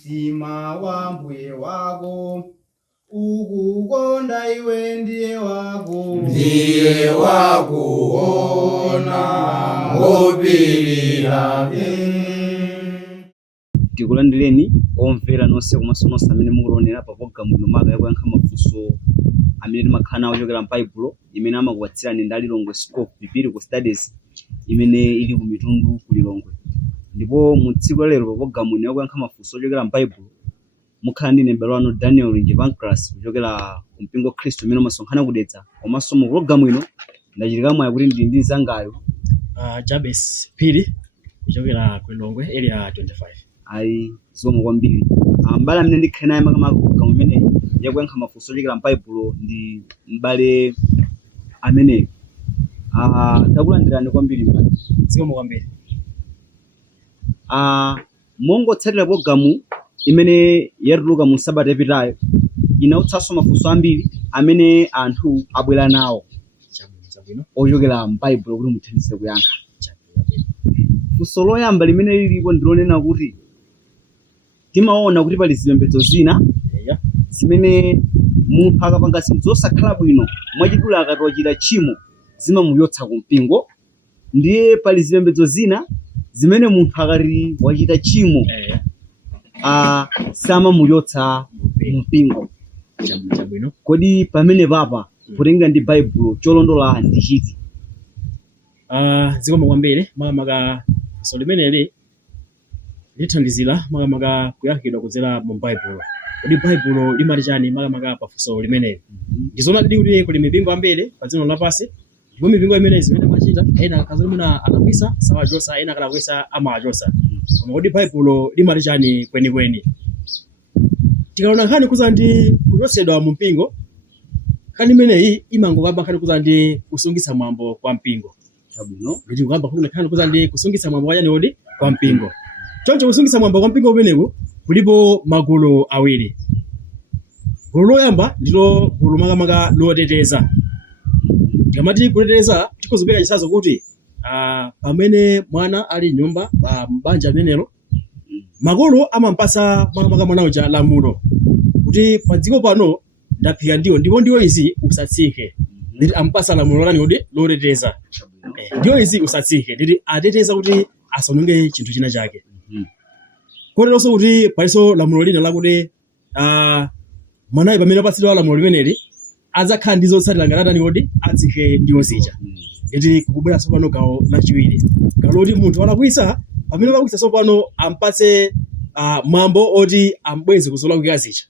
Sima wa mbuye wako ukukonda iwe ndiye wakuona ngopirira tikulandireni omvera nonse komanso nonse amene mukuonera pa programu ino maka yakuyankha mafunso amene timakhala nawo ochokera m'Baibulo imene amakupatsirani ndi Lilongwe School of Biblical Studies imene ili ku Mitundu ku Lilongwe. Ndipo mu tsiku la lero pa programu ino yakuyankha mafunso ochokera m'Baibulo mukhala ndi m'bale wanu Daniel Njepancras kuchokera ku mpingo Khristu imene umasonkhana kudetsa. Komanso mu programu ino ndachitika mwayi kuti ndili ndi mnzangayo Jabez Phiri kuchokera ku Lilongwe area 25. ayi zomwe kwambiri mbale amene ndikhale naye makamaka programu imene yakuyankha mafunso ochokera m'Baibulo ndi m'bale amene takulandirani kwambiri m'bale. Zikomo kwambiri. Mongotsatira programu imene yatuluka mu sabata yapitayo inautsanso mafunso ambiri amene anthu abwera nawo ochokera m'Baibulo kuti muthandizire kuyankha. Funso loyamba limene lilipo ndilonena kuti timaona kuti pali zipembedzo zina zimene munthu akapanga zinthu zosakhala bwino mwachidule akatochita tchimo zimamuyotsa ku mpingo, ndiye pali zipembedzo zina zimene munthu akati wachita tchimo samamuyotsa mu mpingo. Kodi pamene papa kutenga ndi Baibulo cholondola ndi chiti? Zikomo kwambiri makamaka funso limeneli lithandizira makamaka kuyankhidwa kudzera mu Baibulo. Kodi Baibulo limati chani makamaka pa funso limeneli? Ndizona kuti kuli mipingo ambiri pa dziko lapansi, ndipo mipingo imene zimene machita ena akazana muna anakwisa sawachosa, ena akalakwisa amachosa. Koma kodi Baibulo limati chani kwenikweni? Tikaona nkhani kuza ndi kuchotsedwa mu mpingo, nkhani imeneyi imangokamba nkhani kuza ndi kusungitsa mwambo kwa mpingo. Kuti kukamba kuna nkhani kuza ndi kusungitsa mwambo wachani kwa mpingo. Choncho kusungitsa mwambo kwa mpingo umenewu kulipo magulu awiri. Gulu loyamba ndilo gulu makamaka loteteza. Tikamati kuteteza tikuzipeka chisazo kuti pamene mwana ali nyumba m'banja amenelo, makolo amampasa makamaka mwana uja lamulo kuti pa dziko pano ndaphika ndipo ndiwo izi usatsike. Nditi ampasa lamulo lani loteteza. Ndiwo izi usatsike, nditi ateteza kuti asanunge chinthu china chake. Koteronso kuti paliso lamulo lina lakuti mwanayo pamene apatsidwa lamulo limeneli adzakhala ndi zotsatira ngati atsike ndiwo zija. Nditi kukubwera sopano gawo lachiwiri, gawo loti munthu walakwisa pamene walakwisa sopano ampatse mwambo oti ambweze kuzolakwika zija.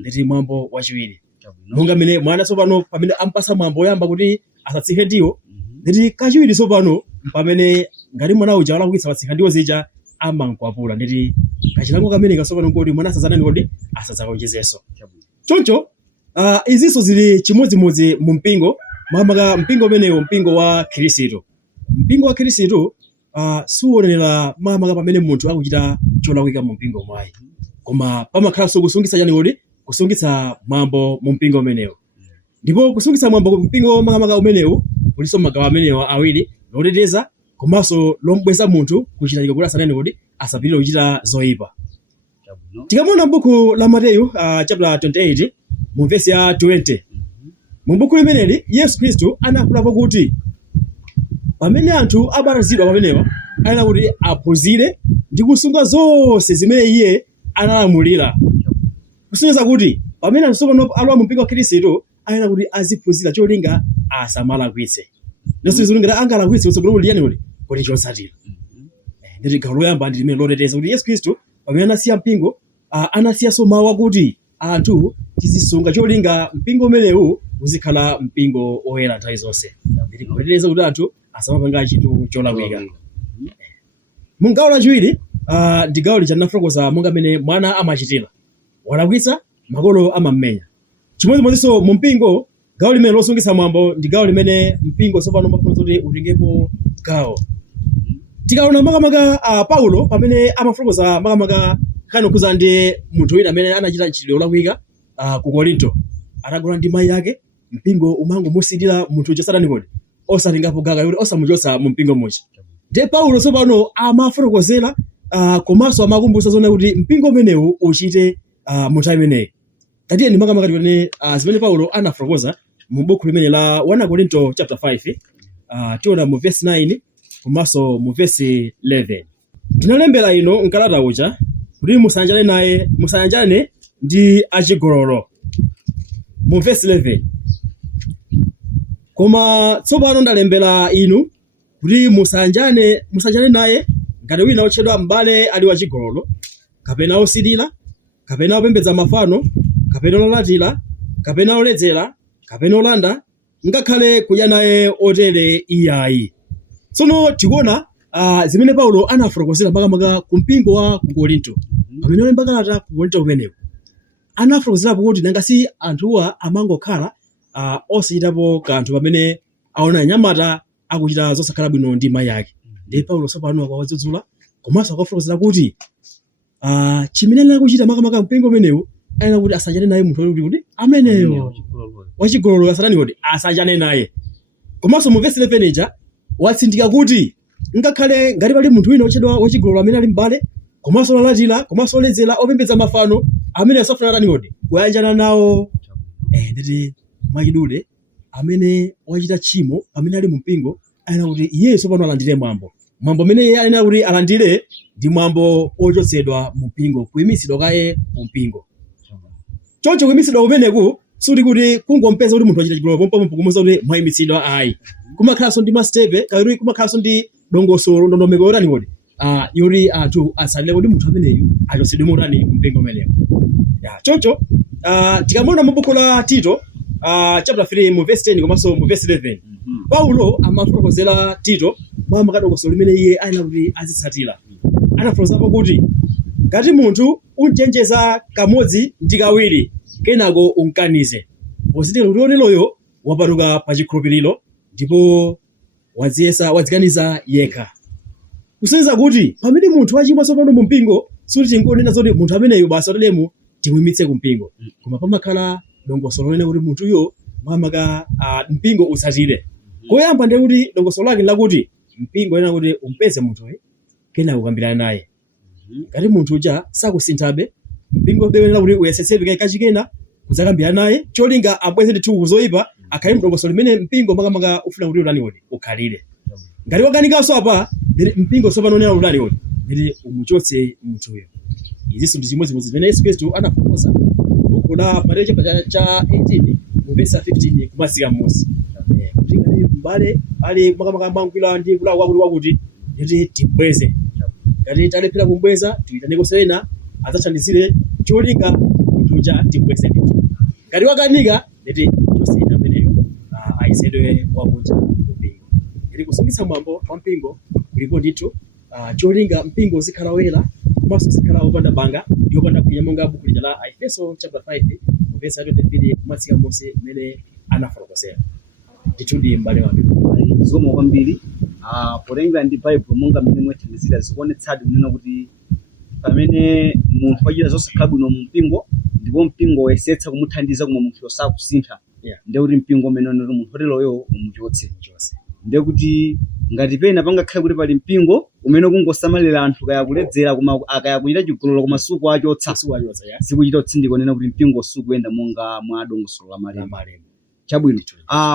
Nditi mwambo wachiwiri. Monga mene mwana sopano pamene ampasa mwambo oyamba kuti asatsike ndiwo, nditi kachiwiri sopano pamene ngati mwana uja walakwisa watsika ndiwo zija amankwapula. Nditi kachilango kamene kasopano kuti mwana asadzanani asadzakonjezenso. Choncho izinso zili chimodzimodzi mu mpingo, makamaka mpingo umenewo mpingo wa Khristu. Mpingo wa Khristu suwonera makamaka pamene munthu akuchita cholakwika mu mpingo mwayi, koma pamakhalanso kusungitsa chani kusungitsa mwambo mu mpingo umenewo. Ndipo kusungitsa mwambo mu mpingo makamaka umenewu kuliso magawo amenewo awiri, loteteza komanso lombweza munthu kuchita kuti asanani asapirire kuchita zoyipa. Tikamona m'buku la Mateyu chapter 28 mu verse ya 20, mu buku limeneli Yesu Khristu anaphulapo kuti pamene anthu abatizidwa pamenewa ayenera kuti aphunzire ndi kusunga zonse zimene iye analamulira. Kusonyeza kuti pamene anthu sopano alowa mu mpingo wa Khristu ayenera kuti aziphunzira cholinga asamalakwitse. Ndiso zilungera angalakwitse kutsogolo liyani kuti chotsatira. Nditi gawo loyamba ndi limene loteteza kuti Yesu Khristu pamene anasiya mpingo anasiyanso mawu akuti anthu tizisunga cholinga mpingo umenewu uzikhala mpingo oyera nthawi zonse. Nditi kuteteza kuti anthu asamapanga chinthu cholakwika. Mu gawo lachiwiri ndi gawo lija ndinafotokoza monga mene mwana amachitira, walakwitsa makolo amammenya. Chimodzimodzinso mu mpingo gawo limene losungitsa mwambo ndi gawo limene mpingo sopano umafuna kuti utengepo gawo. Tikaona makamaka Paulo pamene amafotokoza makamaka nkhani kuza ndi munthu wina amene anachita ntchito yolakwika ku Korinto, atagona ndi mayi yake, mpingo umangomusilira munthu uja satanani osatengapo gawo osamuchotsa mu mpingo muja. Ndiye Paulo sopano amafotokozera komanso amakumbutsa zona kuti mpingo umenewu uchite mu nthawi imeneyi. Tatiye makamaka tione zimene Paulo anafotokoza mu buku limene la 1 Korinto chapter 5 tiona mu verse 9 komanso mu verse 11. Tinalembera ino mkalata uja kuti musayanjane ndi achigololo mu verse 11. Koma tsopano ndalembera inu kuti musayanjane naye ngati wina otchedwa m'bale ali wachigololo, kapena osilira, kapena opembedza mafano, kapena olatira, kapena oledzera, kapena olanda, ngakhale kudya naye otere iyayi. Tsono tikuona zimene Paulo anafotokozera makamaka ku mpingo wa ku Korinto. Pamene olemba kalata ku Korinto kumeneko anafotokozerapo kuti nangasi anthuwa amangokhala osachitapo kanthu pamene aona anyamata akuchita zosakhala bwino ndi mayi ake. Ndi Paulo tsopano akawadzudzula komanso akafotokozera kuti chimene akuchita makamaka mpingo umenewu ayenera kuti asanjane naye munthu kuti ameneyo wachigololo asanani kuti asanjane naye. Komanso mu verse 11 ija watsindika kuti ngakhale ngati pali munthu wina otchedwa wachigololo amene ali m'bale, komanso olatira, komanso oledzera, opembedza mafano, amene asafuna tani kuti kuyanjana nawo. Nditi mwachidule amene wachita tchimo amene ali mu mpingo ayenera kuti iye tsopano alandire mwambo amene iye ayenera kuti alandire ndi mwambo ochotsedwa mu mpingo, kuyimitsidwa kaye mu mpingo. Choncho kuyimitsidwa kumeneku suti kuti kungompeza kuti munthu wachita chigololo pompo kumuwuza kuti mwayimitsidwa ayi. Kumakhalanso ndi mastepe kayiri, kumakhalanso ndi dongosolo ndondomeko yotani kuti yoti anthu asalire kuti munthu ameneyu achotsedwe motani mu mpingo umenewu. Choncho tikamona mu buku la Tito chapter 3 mu verse 10 komanso mu verse 11 Paulo amafotokozera Tito makamaka dongosolo limene iye ayenera kuti azitsatira. Anafotokozapo kuti ngati munthu unchenjeza kamodzi ndi kawiri kenako unkanize, pozitira kuti oteroyo wapatuka pa chikhulupiriro ndipo wadziganiza yekha. Kusenzera kuti pamene munthu wachimwa tsopano mu mpingo suti tingonena zoti munthu ameneyo basi otelemu timuyimitse ku mpingo, koma pamakhala dongosolo lene kuti munthuyo makamaka mpingo utsatire. Koyamba ndi kuti dongosolo lake lakuti mpingo ena kuti umpeze munthuyo kenako ukambirana naye. Ngati munthu uja sakusinthabe, mpingo bewenera kuti uyesetsebe kachikena kudzakambirana naye cholinga abweze ndithu kuzoyipa akhale mdongosolo limene mpingo makamaka ufuna kuti utani kuti ukhalire. Ngati wakanikanso apa mpingo tsopano unena utani kuti ndi umuchotse munthuyo. Izinso ndi chimodzimodzi zimene Yesu Khristu anafotokoza buku la Mateyu cha 18 mu verse 15 kumatsika m'munsi. Kuti ngati m'bale ali makamaka mangwira ndi kulawa wakuti kuti timbweze. Ngati talephera kumbweza tuyitaneko sena adzathandizire cholinga munthu uja timbweze ndithu. Ngati wakanika ndi chosena ameneyo ayisedwe wakunja mpingo. Ili kusungitsa mwambo wa mpingo kulipo ndithu cholinga mpingo zikhala wera komanso zikhala opanda banga ndi opanda kwiya monga buku lija la Efeso chapter 5 verse 23 kumatsika m'munsi mmene anafotokozera. Ndithu ndi m'bale wake zomwe kwambiri polengera ndi Bible monga mmene mwethandizira zikuonetsadi kunena kuti pamene munthu wachita zosakhala bwino mu mpingo ndipo mpingo wayesetsa kumuthandiza koma munthu sakusintha, ndiye kuti mpingo umene unati munthu oteroyo umuchotse. Ndiye kuti ngati pena pangakhale kuti pali mpingo umene kungosamalira anthu kaya kuledzera koma akaya kuchita chigololo koma suku achotsa sikuchita utsindika kunena kuti mpingo sukuyenda monga mwa dongosolo la malemba. Chabwino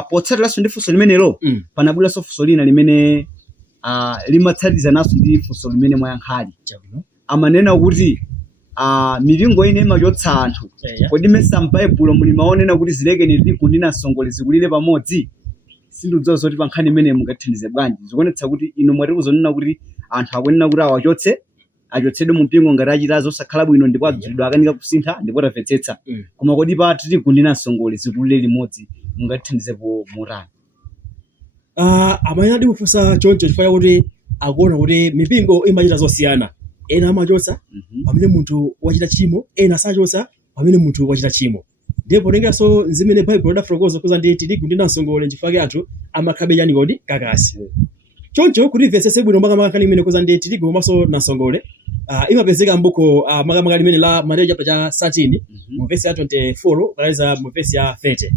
potsatiranso ndi funso limenelo panabweranso funso lina limene limatsatiza naso ndi funso limene mwayankhali. Amanena kuti milingo ine imachotsa anthu, kodi mesa m'Baibulo muli maonena kuti zilekeni tirigu ndi nasongole zikulire pamodzi? Sindidziwa zoti pa nkhani imene mungathandize bwanji. Zikuonetsa kuti ino mwati kuzonena kuti anthu akunena kuti achotsedwe mu mpingo ngati achita zosakhala bwino ndipo adzulidwa akanika kusintha ndipo atamvetsetsa. Koma kodi pa tirigu ndi nasongole zikulire limodzi mungathandizepo motani? Amayina kufunsa choncho chifukwa kuti akuona kuti mipingo imachita zosiyana. Ena amachotsa pamene munthu wachita chimo, ena sachotsa pamene munthu wachita chimo. Ndipo tengeranso zimene Bible idafotokoza kuza ndi tirigu ndi nasongole chifukwa anthu amakhabe yani kodi kakasi. Choncho kuti mvetsetse bwino makamaka limene kuza ndi tirigu komanso nasongole imapezeka m'buku makamaka limene la Mateyu chapter cha 13 mu verse ya 24 kalaiza mu verse ya 30.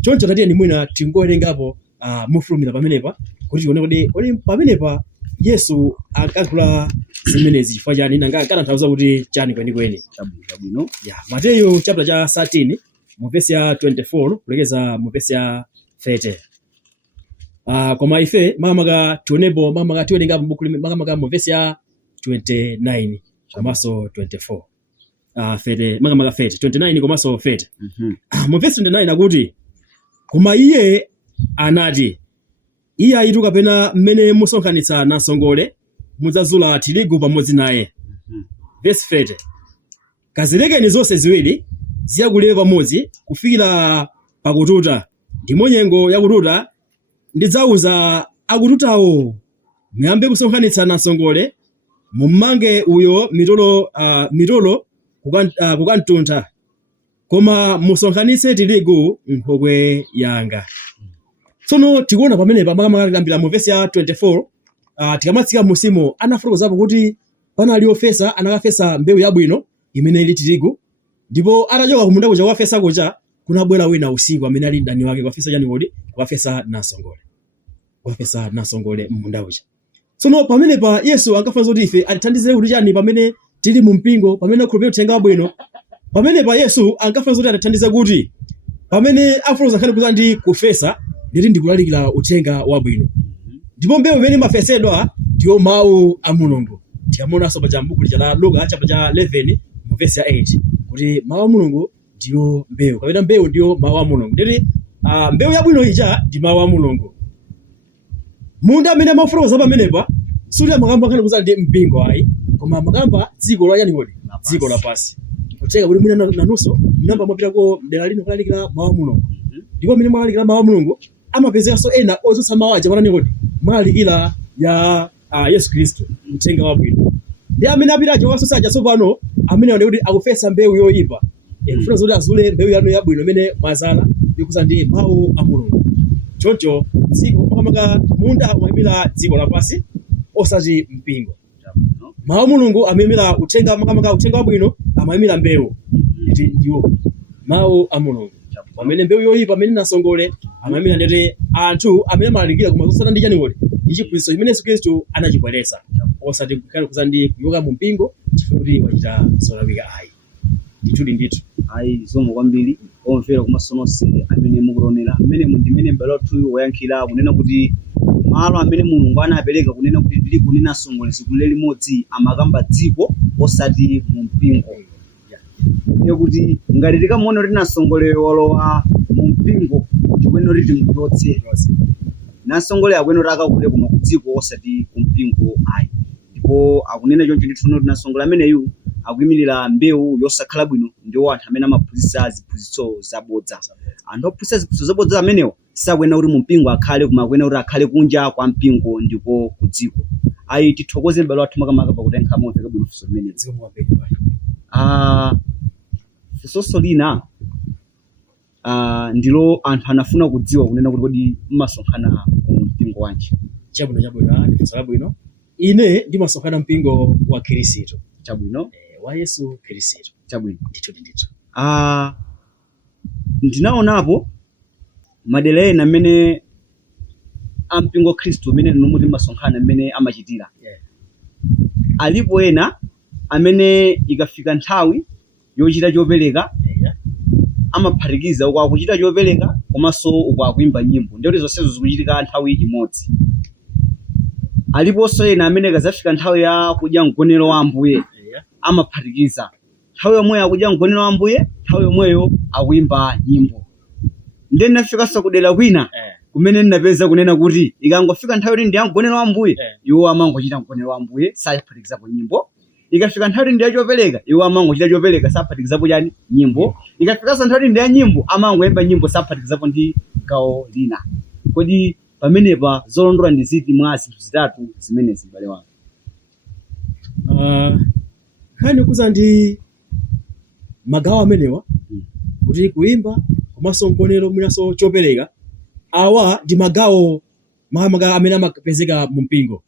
Choncho tatiye ni mwina tingowerengapo mufulumira pamenepa kuti tione kodi pamenepa Yesu akakula zimenezi chifukwa chani nanga katanthauza kuti chani kwenikweni. Chabwino. Mateyu chapter cha 13 mu verse ya 24 kulekeza mu verse ya 30. Koma ife makamaka tionepo makamaka tionenga m'buku makamaka mu verse ya 29 komanso 24. 30 makamaka 30 29 komanso 30. Mu verse 29 akuti koma iye anati iye ayitu kapena mmene musonkhanitsa nasongole mudzazula tirigu pamodzi naye. Verse 30 kazilekeni zonse ziwiri ziyakule pamodzi kufikira pakututa, ndimo nyengo yakututa ndidzauza akututawo muyambe kusonkhanitsa nasongole mummange uyo mitolo kukantuntha, koma musonkhanitse tirigu nkhokwe yanga. Tsono tikuona pamene pamakamaka mu verse ya 24 tikamatsika musimo anafotokozapo kuti panali ofesa anakafesa mbewu yabwino imene ili tirigu, ndipo atachoka kumunda kuja wafesa kuja kunabwera wina usiku amene ali mdani wake kwafesa chani kodi kwafesa nasongole mmunda uja. Tsono pamene pa Yesu ankafuna kuti ife atithandizire kuti chani pamene tili mu mpingo pamene khulupiriro uthenga wabwino, pamene pa Yesu ankafuna kuti atithandize kuti pamene afotokoza nkhani kuti ndi kufesa nditi ndikulalikira uthenga wabwino, ndipo mbewu imene mafesedwa ndiyo mawu a Mulungu. Tiyamonanso pa m'buku la Luka chapter cha 11 mu verse ya 8 kuti mawu a Mulungu ndiyo mbewu kapena mbewu ndiyo mawu a Mulungu. Nditi mbewu yabwino ija ndi mawu a Mulungu. Munda amene amafotokoza pamenepa suli amakamba nkhani kuti ndi mpingo ayi, koma makamba dziko la yani kodi dziko lapansi. Kutenga kuti mwina nanunso mnamba mwapitako mdera lino kulalikira mawu a Mulungu, ndipo amene mwalalikira mawu a Mulungu amapezekanso ena otsutsa mawu aja marani kodi mwalalikira ya Yesu Kristo uthenga wabwino. Ndi amene apitacho watsutsa aja tsopano amene wone kuti akufesa mbewu yoyipa, kufuna zoti azule mbewu yanu yabwino imene mwazala yokuza ndi mawu a Mulungu. Choncho dziko makamaka munda umayimira dziko lapansi osati mpingo. Mawu a Mulungu amayimira uthenga makamaka uthenga wabwino amayimira mbewu ndiwo mawu a Mulungu. Pamene mbewu yoyipa amene nasongole amayimira ndete anthu amene amalalikira koma zosata ndi chani kodi ndi chiphunzitso chimene Yesu Kristo anachibweretsa, osati kukhale ndi kuyoka mu mpingo chifukwa kuti wachita zolawika ayi. Ndithu ayi zomwe kwambiri omvera kumasononse amene mukuonera amene ndimene mbale wathu woyankhira kunena kuti malo amene Mulungu anapereka kunena kuti tili kunena songole zikulire limodzi amakamba dziko osati mu mpingo. Ndiye kuti ngati tikamuona kuti nasongole walowa mu mpingo tikuyena kuti timuchotse nasongole akuyena kuti akakule kuma ku dziko osati ku mpingo ayi. Ndipo akunena choncho ndithu kuti nasongole ameneyu akuyimirira mbewu yosakhala bwino, ndiwo anthu amene amaphunzitsa ziphunzitso zabodza. Anthu ophunzitsa ziphunzitso zabodza amenewo sakuyena kuti mu mpingo akhale, koma akuyena kuti akhale kunja kwa mpingo ndiko ku dziko. Ayi tithokoze mbale wathu makamaka pakutenkha momveka bwino funso limenezi. Funso lina ndilo anthu anafuna kudziwa kunena kuti kodi mmasonkhana ku mpingo wanji. Chabwino ndi funso labwino. Ine ndimasonkhana mpingo wa Khristu. Chabwino. Wa Yesu Khristu. Chabwino. Ndithu. Ndinaonapo madera ena amene ampingo Khristu amene ndinomuti masonkhana amene amachitira. Alipo ena amene ikafika nthawi yochita chopereka amaphatikiza uko akuchita chopereka komanso uko akuimba nyimbo, ndiyo kuti zonsezo zikuchitika nthawi imodzi. Aliponso ena amene kazafika nthawi ya kudya mgonero wa Ambuye amaphatikiza nthawi yomweyo akudya mgonero wa Ambuye, nthawi yomweyo akuimba nyimbo. Ndiye ndinafikanso kudera kwina kumene ndinapeza kunena kuti ikangofika nthawi kuti ndi ya mgonero wa Ambuye iwo amangochita mgonero wa Ambuye saphatikizapo nyimbo. Ikafika nthawi ndi ya chopereka iwo amangochita chopereka saphatikizapo chani nyimbo. Ikafikanso nthawi ndi ya nyimbo amangoyimba nyimbo saphatikizapo ndi gawo lina. Kodi pamenepa zolondola ndi ziti mwa zinthu zitatu zimenezi m'bale wanga? Nkhani kuza ndi magawo amenewa kuti kuimba komanso mgonero mwinanso chopereka, awa ndi magawo makamaka amene amapezeka mu mpingo.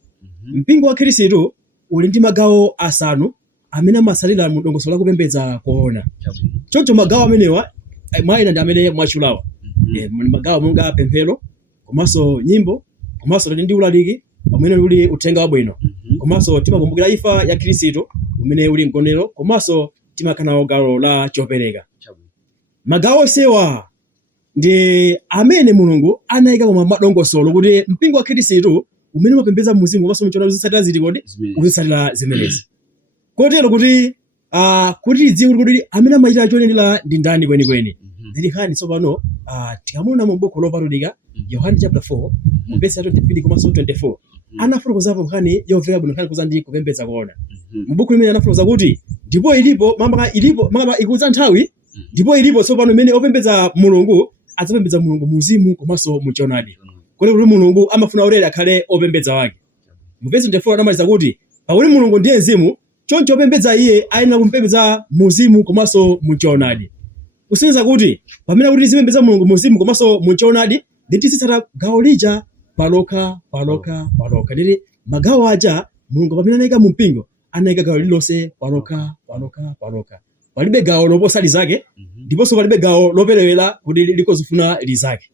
Mpingo wa Khristu uli ndi magawo asanu amene amasalira mu dongosolo la kupembedza koona. Choncho magawo amenewa mwaina ndi amene mwachulawa. Magawo monga pemphero komanso nyimbo komanso ndi ulaliki pamene uli uthenga wabwino komanso timakumbukira imfa ya Khristu umene uli mgonero, komanso timakhala gawo la chopereka. Magawo onsewa ndi amene Mulungu anayika koma madongosolo kuti mpingo wa Khristu umene umapembedza mu mzimu komanso muchiona uzitsatira ziti kodi uzitsatira zimenezi. Kotero kuti kuti tidziwe kuti amene amachita chonenera ndi ndani kwenikweni. Ndi nkhani tsopano tikamuona mu buku lopatulika Yohane chapter 4 mu verse 23 komanso 24 anafotokozapo nkhani yomveka bwino nkhani kuza ndi kupembedza kuona. Mu buku limene anafotokoza kuti ndipo ilipo mama ikudza nthawi ndipo ilipo tsopano imene opembedza Mulungu adzapembedza Mulungu mu mzimu komanso mu choonadi. Kotero kuti Mulungu amafuna ulere akhale opembedza wake. Mu verse 24 anamaliza kuti pakuti Mulungu ndiye mzimu, choncho opembedza iye ayenera kumpembedza mu mzimu komanso mu choonadi. Kusonyeza kuti pamene kuti tizipembedza Mulungu mu mzimu komanso mu choonadi ndi tizitsata gawo lija palokha. Ndili magawo aja Mulungu pamene anayika mu mpingo anayika gawo lilonse palokha. Palibe gawo loposa lizake ndiponso palibe gawo loperewera kuti likozifuna lizake.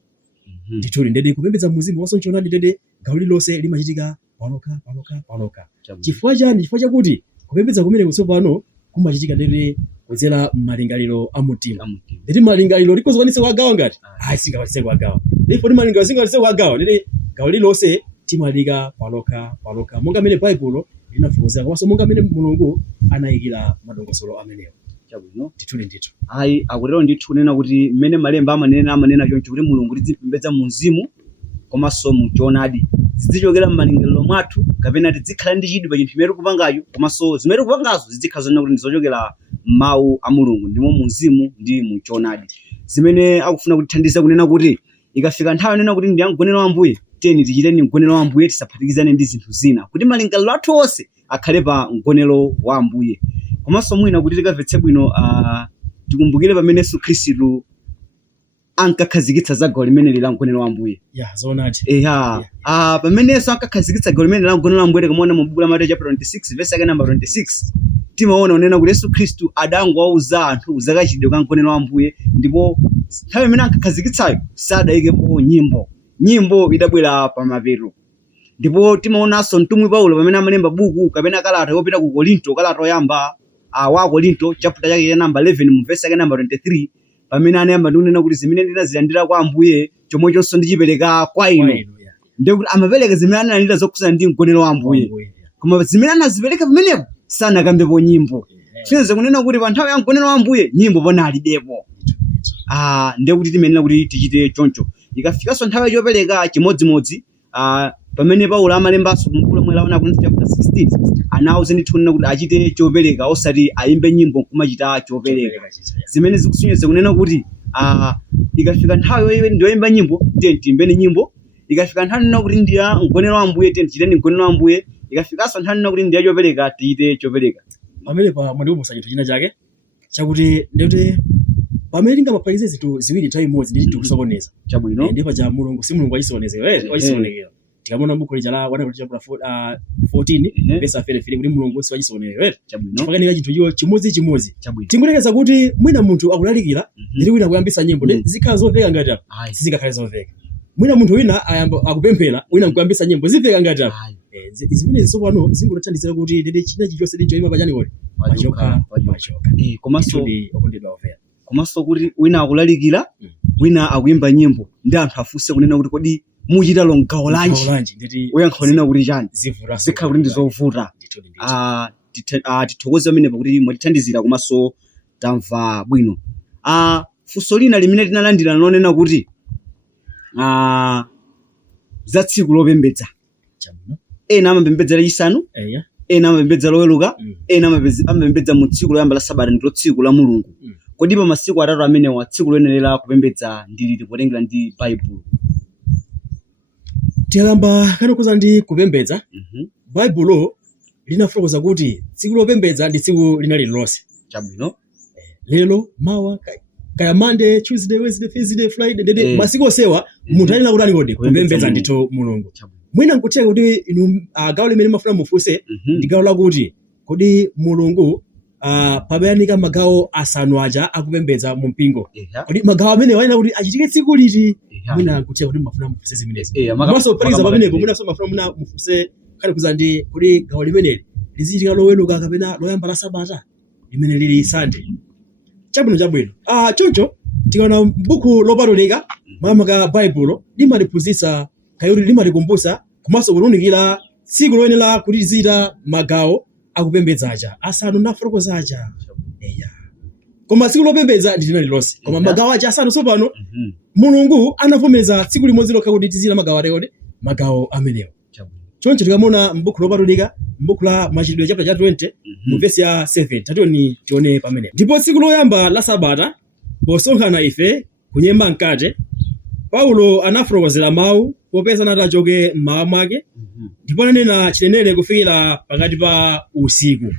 Ndithudi ndedi kupembedza mu mzimu komanso mu choonadi ndedi gawo lilonse limachitika palokha. Chifukwa chani? Chifukwa chakuti kupembedza kumene kutsopano kumachitika ndedi kudzera malingaliro a mutima. Ndedi malingaliro likozikwanitse kuagawa ngati singakwanitse kuagawa. Ndipo malingaliro singakwanitse kuagawa ndedi gawo lilonse timalika palokha. Monga mene Baibulo linafotokozera komanso monga mene Mulungu anayikira madongosolo amenewo. Chabwino. Ndithu. Akutero ndithu kunena kuti mmene malemba amanena choncho kuti Mulungu tizipembedza mu mzimu komanso mu choonadi. Zidzichokera m'malingaliro mwathu kapena tizikhala ndi chidwi pa chinthu chimene tikupangacho komanso zimene tikupangazo zizikhala zonena kuti ndizochokera mawu a Mulungu ndimo mu mzimu ndi mu choonadi. Zimene akufuna kutithandiza kunena kuti ikafika nthawi nena kuti ndi mgonero wa Ambuye teni tichiteni mgonero wa Ambuye tisaphatikizane ndi zinthu zina kuti malingaliro athu onse akhale pa mgonero wa Ambuye. Komanso mwina kuti tikamvetse bwino tikumbukire pamene Yesu Khristu ankakhazikitsa za gawo limene lila mgonero wa Ambuye. Zoonadi. Pamene Yesu ankakhazikitsa gawo limene lila mgonero wa Ambuye kamaona mu buku la Mateyu chapter 26 verse yake number 26 timaona unena kuti Yesu Khristu adangowauza anthu zakachidwe ka mgonero wa Ambuye ndipo nthawi imene ankakhazikitsayo sadayikepo nyimbo idabwera pa mapeto. Ndipo timaonanso mtumwi Paulo pamene amalemba buku kapena kalata yopita ku Korinto, kalata yoyamba wa Korinto chapter yake number 11 mu verse yake number 23 pamene anayamba ndikunena kuti zimene ndinazilandira kwa Ambuye chomwechonso ndichipereka kwa inu. Ndiye kuti amapereka zimene analandira zokhudzana ndi mgonero wa Ambuye. Koma zimene anazipereka pamenepo sanakambepo nyimbo. Sinze kunena kuti pa nthawi ya mgonero wa Ambuye nyimbo pona alibepo. Ndiye kuti timenena kuti tichite choncho. Ikafikanso nthawi yopereka chimodzimodzi pamene Paulo amalembanso mu buku lomwe la Korinto chapter 16 anawuze ndithu kunena kuti achite chopereka osati ayimbe nyimbo kumachita chopereka. Zimene zikusonyeza kunena kuti ikafika nthawi yoyimba nyimbo tiyimbeni nyimbo. Ikafika nthawi nena kuti ndi ya mgonero wa Ambuye tichiteni mgonero wa Ambuye. Ikafikanso nthawi nena kuti ndi ya chopereka tichite chopereka. Pamene pa mwandikumbutsa chinthu china chake chakuti ndikuti pamene tingamapalize zinthu ziwiri nthawi imodzi ndi tikusokoneza. Chabwino. Ndipo cha Mulungu si Mulungu achisokonezera. Tikamona buku lija la 1 chapter 14 verse 33 kuti Mulungu si wachisokonezera. Chabwino. Chifukwa nika chinthu chimodzimodzi. Chabwino. Tingotekeza kuti mwina munthu akulalikira ndi wina kuyambisa nyimbo zikhala zoveka ngati apa. Sizikakhale zoveka. Mwina munthu wina akupemphera wina kuyambisa nyimbo ziveka ngati apa. Zimene zisopano zingothandizira kuti ndede china chilichonse ndicho ima pachani kodi pachoka. Komanso kuti wina akulalikira wina akuyimba nyimbo ndi anthu afunse kunena kuti kodi muchita gawo lanji uyankha kunena kuti chani zikhala kuti ndi zovuta. Tithokoze pamene pakuti mwatithandizira komanso tamva bwino. Funso lina limene tinalandira lonena kuti za tsiku lopembedza. Ena amapembedza lachisanu, ena amapembedza loweruka, ena amapembedza mu tsiku loyamba la Sabata ndilo tsiku la Mulungu. Kodi pa masiku atatu amenewa tsiku loyenera kupembedza ndi liti potengera ndi Baibulo? Tiyamba kuza ndi kupembedza. Baibulo linafotokoza kuti tsiku lopembedza ndi tsiku lina lililonse. Chabwino. Lero, mawa, kaya Monday, Tuesday, Wednesday, Thursday, Friday, ndede masiku onsewa munthu alina kuti alikodi kupembedza ndithu Mulungu. Mwina nkutheka kuti inu gawo limene mafuna mufunse ndi gawo lakuti kodi Mulungu pabayanika magawo asanu aja akupembedza mu mpingo. Kodi magawo amene walina kuti achitike tsiku liti? Mwina nkutheka kuti mafuna mufunse zimenezi. Maso paliza pamenepo mwina so mafuna mufunse khali kuzandi kuli gawo limeneli lizichitika loweruka kapena loyamba la sabata limene lili Sunday. Chabwino choncho tikaona buku lopatulika makamaka baibulo limatiphunzitsa kayoti limatikumbutsa komanso kutiunikira tsiku loyenera kuti tizita magawo akupembedzaja asanu ndi fotokozaja. Koma tsiku lopembedza ndi lina lilonse koma magawo aja asanu tsopano Mulungu anavomeza tsiku limodzi lokha kuti tizita magawo atayoti magawo amenewo. Choncho tikamona m'buku lopatulika m'buku la Machitidwe chapter cha 20 mu verse ya 7 tatiyoni tione pamene. Ndipo tsiku loyamba la sabata posonkhana ife kunyema mkate Paulo anafotokozera mawu popeza natachoke mmawa mwake ndipo ananena chinenere kufikira pakati pa usiku.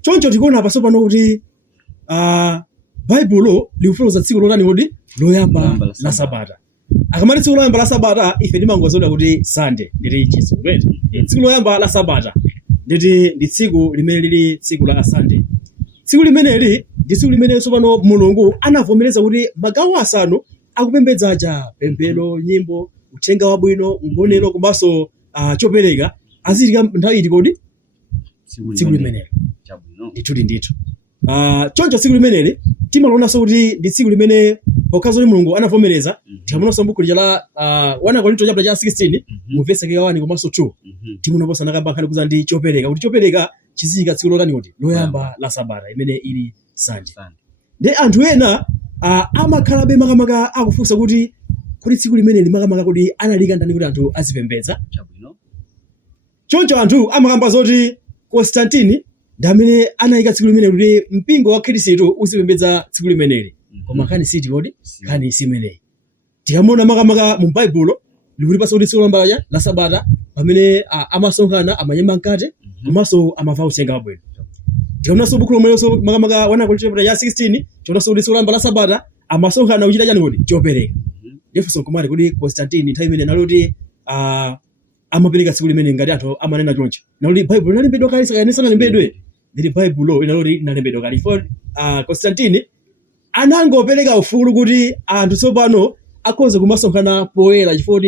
Choncho tikuona pasopano kuti baibulo likufotokoza tsiku lotani kuti loyamba la sabata. Akamati tsiku loyamba la sabata ife timangozoda kuti Sunday ndiri chisiku kwete. Tsiku loyamba la sabata ndi tsiku limene lili tsiku la Sunday. Tsiku limeneli ndi tsiku limene tsopano Mulungu anavomereza kuti magawo asanu akupembedzaja pemphero, nyimbo, uthenga wabwino, ngonero komanso chopereka azitika nthawi iti kodi tsiku limeneli. Ndithu. Choncho tsiku limeneli timalonanso kuti ndi tsiku limene pokazo Mulungu anavomereza tikamonanso m'buku lija la 1 Korinto chapter cha 16 mu verse ya 1 komanso 2 timunaposa nakamba nkhani kuza ndi chopereka kuti chopereka chizika tsiku lotani kuti loyamba la sabata imene ili Sunday. Ndi anthu ena amakhalabe makamaka akufunsa kuti tsiku limeneli makamaka kuti analika ndani kuti anthu azipembedza. Choncho anthu amakamba zoti Constantine ndi amene anayika tsiku limeneli kuti mpingo wa Khristu uzipembedza tsiku limeneli. Koma nkhani siti kodi nkhani simeneyi. Tikamona makamaka mu baibulo likuti pasa kuti tsiku loyamba la sabata pamene amasonkhana amanyema mkate komanso amava uthenga wabwino. Tikaonanso buku lomwelenso makamaka 1 Korinto chapter cha 16 tionanso kuti tsiku loyamba la sabata amasonkhana kuchita chani kuti chopereka. Ndifunso kumati kuti Constantine nthawi imene anali kuti amapereka tsiku limene ngati anthu amanena choncho. Nali baibulo inalembedwa kale sakanisa nalembedwe. Ndi baibulo inaloti inalembedwa kale. For Constantine anangopereka ufulu kuti anthu tsopano akhoze kumasonkhana poyera chifukwa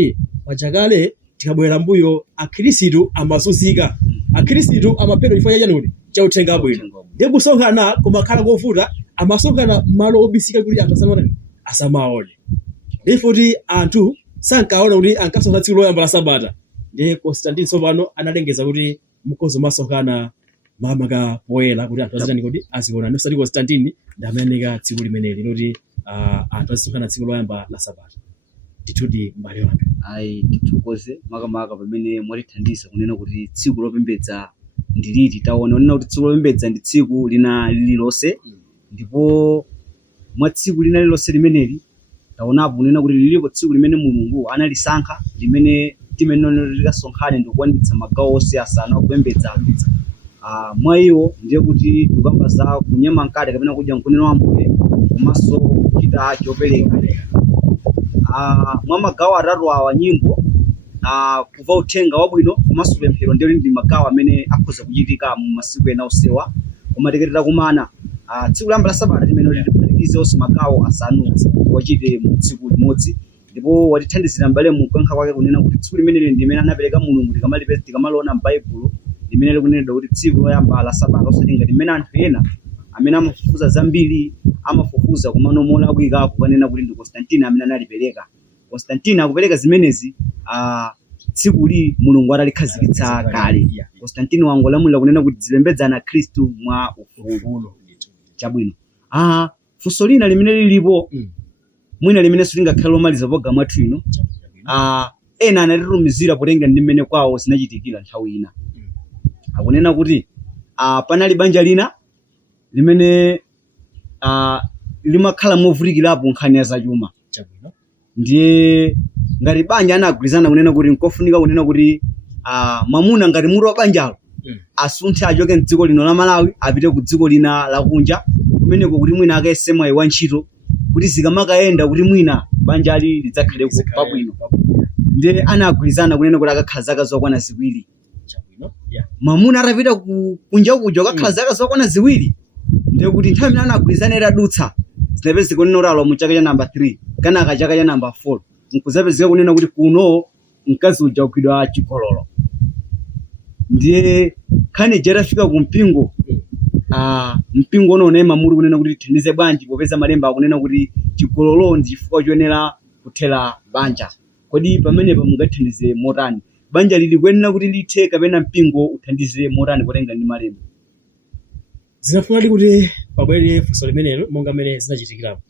pachakale tikabwera mbuyo akhristu amazunzika. Akhristu amaphedwa chifukwa chachani kuti chauthenga wabwino. Ndi kusonkhana kumakhala kovuta amasonkhana malo obisika kuti anthu asamaone. Ndipo anthu sankaona kuti ankasonkhana tsiku loyamba la sabata. Ndi Constantine tsopano analengeza kuti mukhoza masonkhana makamaka poyera kuti anthu azitani kuti aziona. Ndipo Constantine ndi amene tsiku limeneli loti anthu azisonkhana tsiku loyamba la sabata. Ndithudi mbale wanga. Ayi tithokoze makamaka pamene mwatithandiza kunena kuti tsiku lopembedza ndi liti. Taona onena kuti tsiku lopembedza ndi tsiku lina lililonse ndipo mwa tsiku lina lililonse limeneli taonapo kunena kuti lilipo tsiku limene Mulungu analisankha limene timene tikasonkhane ndi kukwaniritsa magawo onse asanu akupembedza. Mwa iwo ndiye kuti tikamba za kunyema mkate kapena kudya mkonero wa Ambuye komanso kuchita chopereka. Mwa magawo atatu awa nyimbo kuva uthenga wabwino komanso pemphero ndiyo ndi magawo amene akhoza kuchitika mu masiku ena osewa. Koma tikatera kumana tsiku loyamba la sabata limene liphatikize onse magawo asanu wachite mu tsiku limodzi. Ndipo watithandizira mbale mu kuyankha kwake kunena kuti tsiku limeneli ndi limene anapereka Mulungu tikamaliona m'baibulo limene likunenedwa kuti tsiku loyamba la sabata osati ngati limene anthu ena amene amafufuza zambiri amafufuza kumano molakwika kukanena kuti ndi Constantine amene analipereka. Constantine akupereka zimenezi tsikuli Mulungu atalikhazikitsa kale. Constantine wangolamulira kunena kuti zipembedzana Khristu mwa ufulu. Chabwino. Funso lina limene lilipo mwina limene silingakhale lomaliza programu yathu ino. Ena anatitumizira potenga ndi mmene kwawo zinachitikira nthawi ina. Akunena kuti panali banja lina limene limakhala movutikirapo nkhani ya zachuma. Ndiye ngati banja anagwirizana kunena kuti nkofunika kunena kuti mwamuna ngati mutu wa banjalo asunthe achoke mdziko lino la Malawi apite ku dziko lina lakunja kumeneko kuti mwina akayese mwayi wa ntchito kuti zikamakayenda kuti mwina banjali lidzakhale pabwino. Ndiye anagwirizana kunena kuti akakhala zaka zokwana ziwiri. Mwamuna atapita kunja kuja akakhala zaka zokwana ziwiri ndiye kuti nthawi imene anagwirizana itadutsa zinapezeka kunena kuti alowa mu chaka cha namba 3 kanaka chaka cha namba 4 nkuzapezeka kunena kuti kuno mkazi uja kugwidwa chigololo. ndiye khani jarafika ku mpingo mpingo unaonema muri kunena kuti tithandize bwanji popeza malemba akunena kuti chigololo ndi chifukwa choyenera kuthera banja. Kodi pamenepa mungathandize motani? Banja lili kuyenera kuti lithe kapena mpingo uthandize motani kutenga ndi malemba? Zinafunadi kuti pabwere funso limenelo monga mmene zinachitikirapo.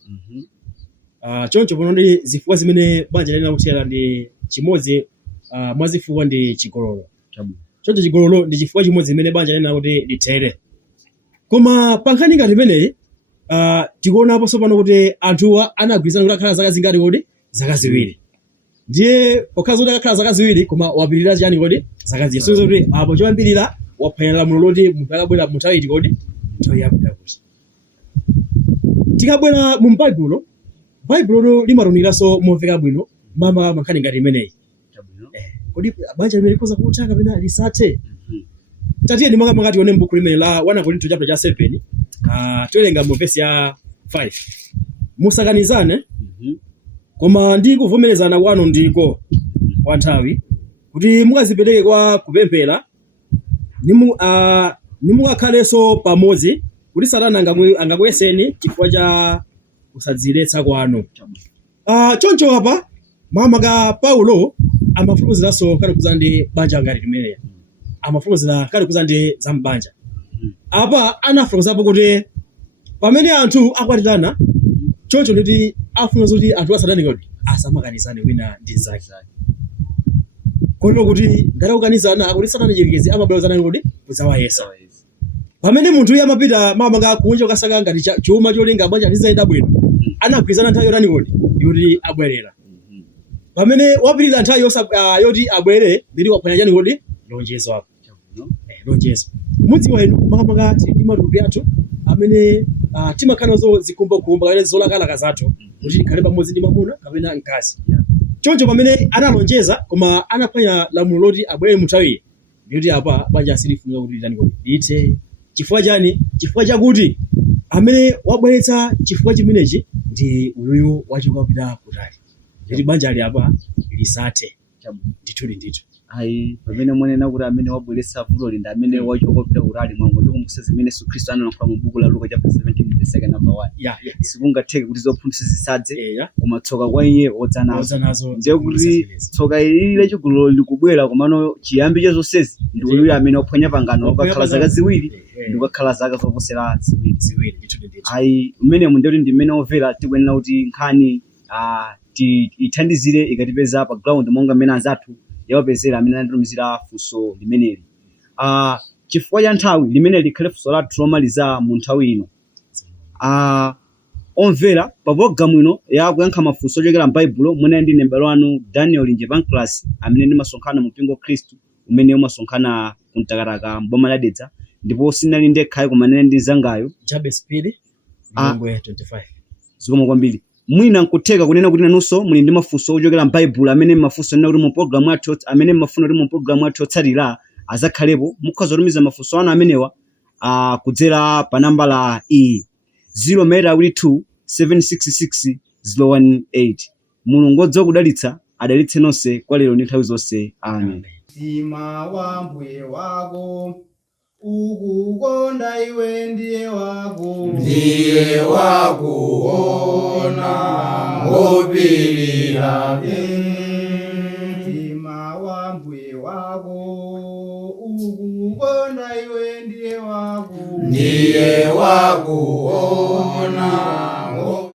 Choncho pano ndi zifukwa zimene banja liyenera kuthera ndi chimodzi mwa zifukwa ndi chigololo. Choncho chigololo ndi chifukwa chimodzi zimene banja liyenera kuti lithere. Koma pankhani ngati imeneyi tikuonapo tsopano kuti anthuwa anagwirizana kuti akhala zaka zingati kodi? Zaka ziwiri. Ndiye pokhala zoti akakhala zaka ziwiri koma wapirira chani kodi? Zaka ziwiri. So kuti apo choyambirira waphwanya lamulo loti munthu akabwera muthawi iti kodi? Nthawi yakubwera kuti. Tikabwera mu Baibulo limatumikiraso momveka bwino mama mankhani ngati imeneyi. Kodi banja limene likoza kutha kapena lisathe? Tatiye mangati tione m'buku limene la 1 Korinto chapter cha 7 towerenga mu verse ya 5. Musakanizane koma ndi kuvomerezana kwanu ndiko kwa nthawi kuti mukazipereke kwa kupemphera nimukakhalenso pamodzi kuti Satana angakuyeseni chifukwa cha kusadziletsa kwanu. Choncho apa mama ka Paulo amafukuziranso kale kuzandi banja ngati limeneli. Amafukuzira kale kuzandi za mbanja. Apa anafukuzapo kuti pamene anthu akwatirana choncho nditi afuna zoti anthu asadani kodi asamakanizane wina ndi nzake. Kono kuti ngati kukanizana akuti Satana chirikezi amabwezana kodi kudzawayesa. Pamene munthu yamapita mama kunja kasaka ngati chuma cholinga banja lizayenda bwino anagwirizana nthawi yotani kodi yoti abwerera. Pamene wapirira nthawi yoti abwere ndiri waphwanya chani kodi lonjezo apo. Lonjezo. Mudzi wenu maka ndi matupi athu amene timakhala zo zikumbakumba kapena zolakalaka zathu kuti tikhale pamodzi ndi mamuna kapena mkazi. Choncho pamene analonjeza koma anaphwanya lamulo loti abwere muthawi ndiyoti apa banja silifunira kuti litani kodi lithe. Chifukwa chani? Chifukwa chakuti amene wabweretsa chifukwa chimenechi ndi uyuyo wachoka kupita kutali. Nditi banja ali apa lisathe. Ndithu. Ayi pamene mwanena kuti amene wabweretsa vuto ndi amene wachoka kupita kutali mwangu ndi kumusa zimene Yesu Khristu analankhula mu buku la Luka chapter 17 verse number 1. Sikungatheke kuti zophunzitsa zisadze koma tsoka kwa iye odzanazo. Ndiye kuti tsoka ili lachigololo likubwera komano chiyambi cha zonsezi ndi uyo amene waphwanya pangano wakakhala zaka ziwiri ndi wakakhala zaka zoposera ziwiri. Ayi umene ndi kuti ndi mmene omvera tikuyenera kuti nkhani ithandizire ikatipeza pa ground monga mmene anzathu yawapezera amene anatumizira funso limeneli. Chifukwa cha nthawi limene likhale funso lathu lomaliza mu nthawi ino. Omvera pa program ino yakuyankha mafunso ochokera m'Baibulo mwene ndi nembero anu Daniel Njepanclas amene ndimasonkhana mu mpingo Khristu umene umasonkhana ku Mtakataka mboma la Dedza ndipo sinali ndekhayo koma nene ndi zangayo Jabez Speed Ngongwe 25. Zikomo kwambiri. Mwina nkutheka kunena kuti nanunso muli ndi mafunso ochokera m'Baibulo amene mafunso nena kuti mu program yathu amene mafuna kuti mu program yathu yotsatira azakhalepo mukhoza kutumiza mafunso anu amenewa kudzera pa namba la 0 766 018. Mulungu odziwa kudalitsa adalitse nonse kwa lero ndi nthawi zonse. Amen. Mtima wa mbuye wako ukukonda iwe ndiye wakuona ngopirira. Mtima wa mbuye wako ukukonda iwe ndiye wakuona